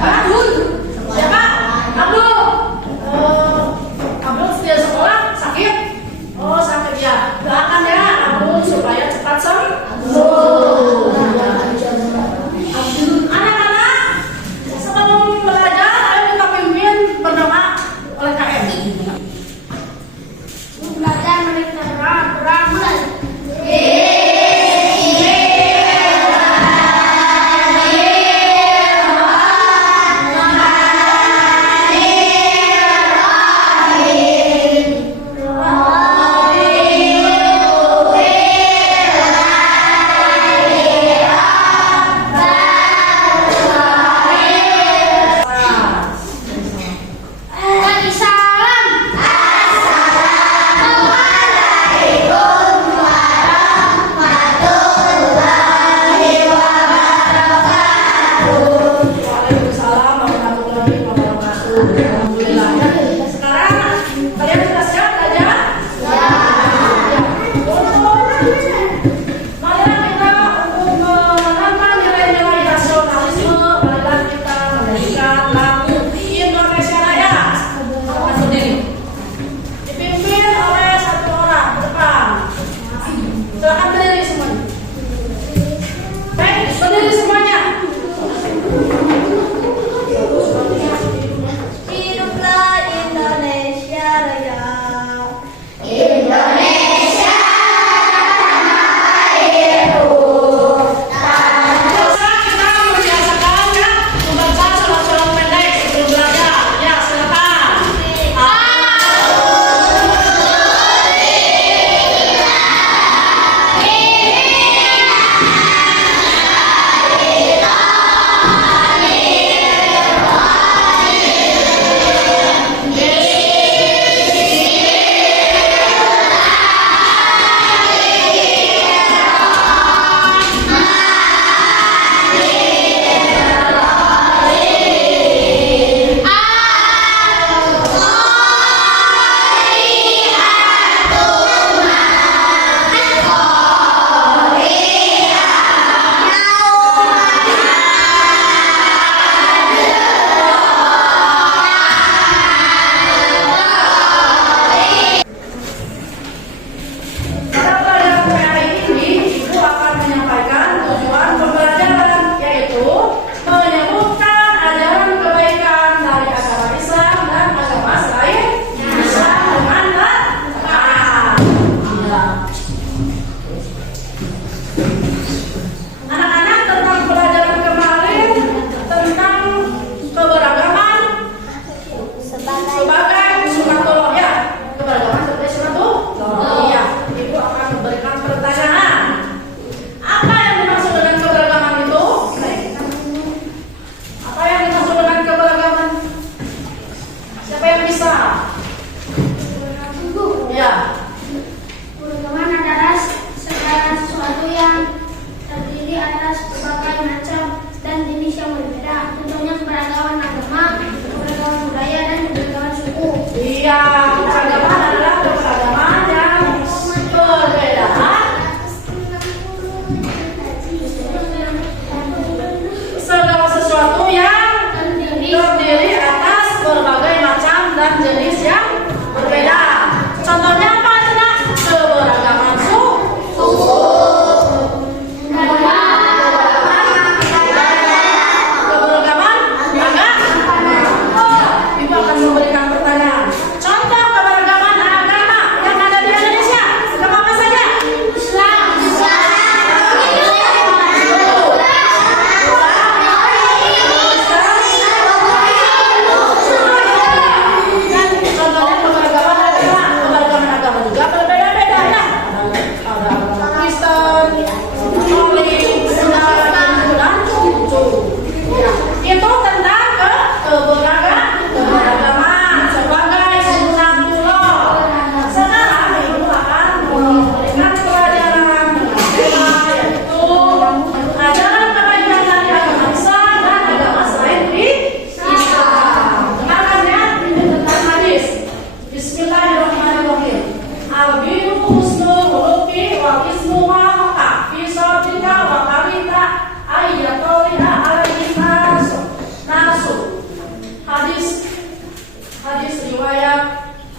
Abdul. Siapa? Abdul. Abdul sudah sekolah sakit? Oh sakit ya. Doakan ya Abdul supaya cepat sembuh. Anak-anak sebelum belajar ayo kita pimpin berdoa oleh KM. Belajar mereka beramal.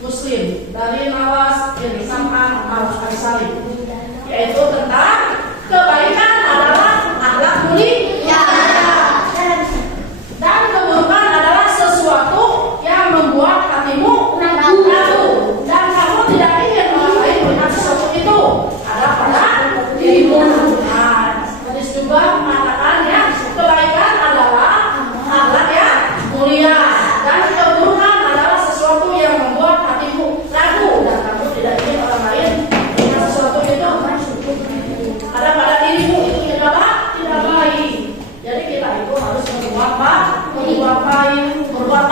Muslim dari Nawas bin Sam'an Al-Ansari, yaitu tentang kebaikan adalah akhlak mulia dan keburukan adalah sesuatu yang membuat hatimu ragu dan kamu tidak ingin orang lain melihat sesuatu itu ada pada dirimu. Nah, hadis juga mengatakan ya, kebaikan adalah akhlak yang mulia dan keburukan adalah sesuatu yang membuat hatimu ragu dan kamu tidak ingin orang lain melihat sesuatu itu ada pada dirimu. Itu tidak baik. Jadi kita itu harus berbuat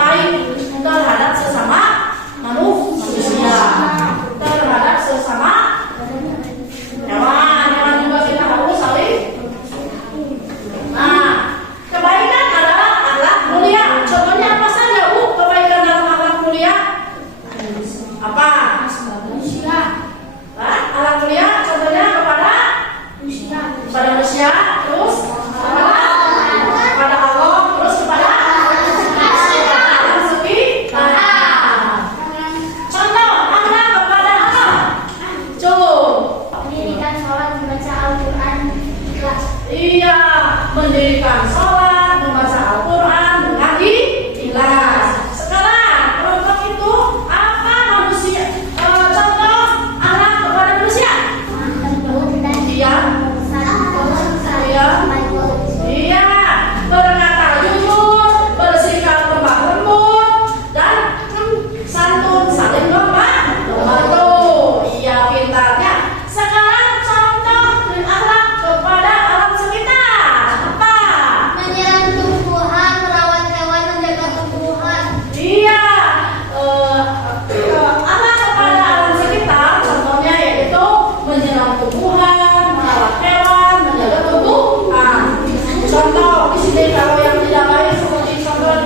baik terhadap sesama manusia, terhadap sesama hewan juga kita harus saling. Nah, kebaikan adalah akhlak mulia. Contohnya apa saja, Bu? Kebaikan dalam akhlak mulia apa? Akhlak mulia contohnya kepada manusia, terus kepada Allah, terus kepada sekitar. Contoh akhlak kepada Allah. Mendirikan sholat, membaca Al-Quran, ikhlas. Iya, mendirikan sholat, membaca Al-Quran dengan ikhlas. Sekarang contoh itu apa manusia? Contoh akhlak kepada manusia. Iya, berkata jujur, bersikap lemah lembut, dan santun, saling membantu. Iya, pintarnya. Sekarang contoh akhlak kepada alam sekitar apa? Menyiram tumbuhan, merawat hewan, menjaga tumbuhan. Iya, akhlak kepada alam sekitar contohnya yaitu menyiram tumbuhan, merawat hewan, menjaga tumbuhan. Contoh di sini kalau yang tidak baik seperti contoh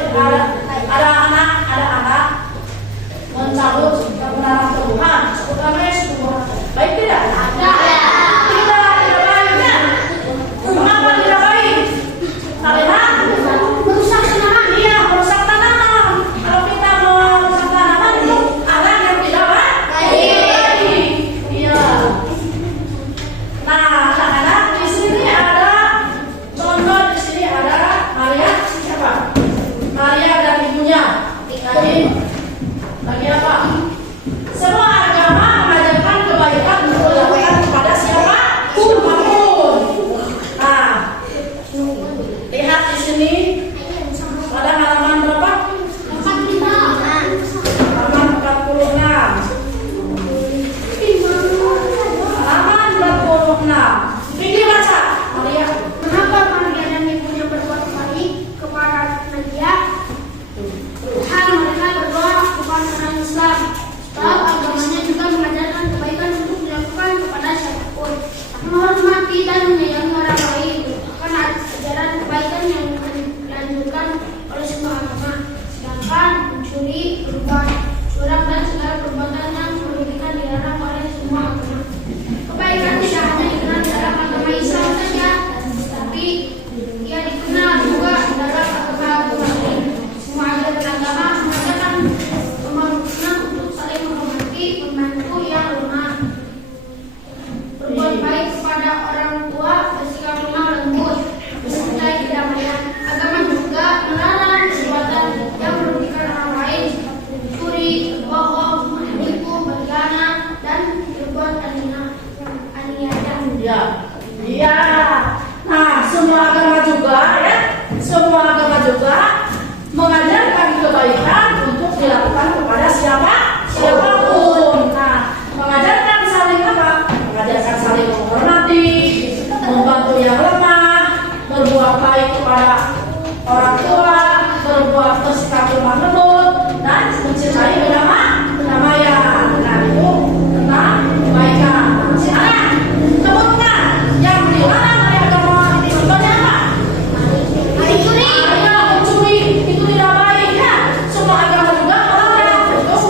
ada anak mencabut menanam tumbuhan, sebutkannya tumbuhan baik tidak? Tidak baiknya. Mengapa tidak baik? Karena Merusak tanaman. iya, merusak tanaman. Kalau kita merusak tanaman itu akhlak yang tidak baik. Iya. Nah, anak-anak di sini ada contoh, di sini ada Maria siapa? Maria dan ibunya. Lagi apa? Semua agama mengajarkan kebaikan untuk dilakukan kepada siapapun. Nah, lihat di sini pada halaman berapa? Halaman 46. Halaman 46. Ini baca, Maria. Mengapa Maria dan ibunya berbuat baik kepada Nadia? Tuhan mereka berdoa bukan orang Islam. Sebab agamanya juga mengajarkan kebaikan untuk dilakukan kepada siapapun. Menghormati dan menyayangi orang lain karena ajaran kebaikan yang dianjurkan oleh semua agama. Sedangkan mencuri, berbuat curang dan segala perbuatan yang merugikan dilarang oleh semua agama. Kebaikan tidak hanya dikenal dalam agama Islam saja, tapi ia dikenal juga dalam agama-agama lain. Semua ajaran agama mengajarkan kemampuan untuk saling menghormati, membantu yang lemah, berbuat baik kepada orang tua, bersikap lemah lembut, mencintai kedamaian. Agama juga melarang perbuatan yang merugikan orang lain, mencuri, berbohong, menipu, berkhianat, dan berbuat aniaya. Ya, iya. Nah, semua agama juga ya, semua agama juga mengajarkan kebaikan untuk dilakukan kepada siapapun. Nah, mengajarkan saling apa? Mengajarkan saling menghormati, membantu yang lemah, berbuat baik kepada orang tua, berbuat bersikap lemah lembut, dan mencintai kedamaian. Nah, itu tentang kebaikan. Nah, sekarang keburukan yang dilarang oleh agama ini contohnya apa? Mencuri itu tidak baik ya. Semua agama juga melarang untuk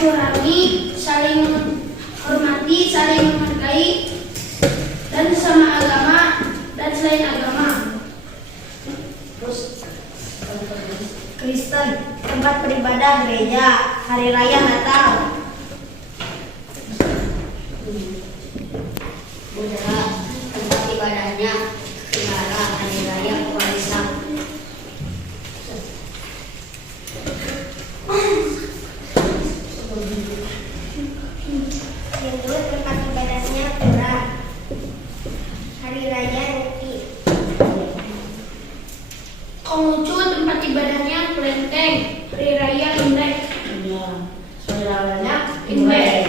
silaturahmi, saling menghormati, saling menghargai, dan sama agama dan selain agama. Terus Kristen, tempat beribadah gereja, hari raya Natal. Buddha, tempat ibadahnya vihara, hari raya umat Islam. Hindu, tempat ibadahnya pura, hari raya Nyepi. Konghucu, tempat ibadahnya Kelenteng, hari raya Imlek. saudaranya Imlek.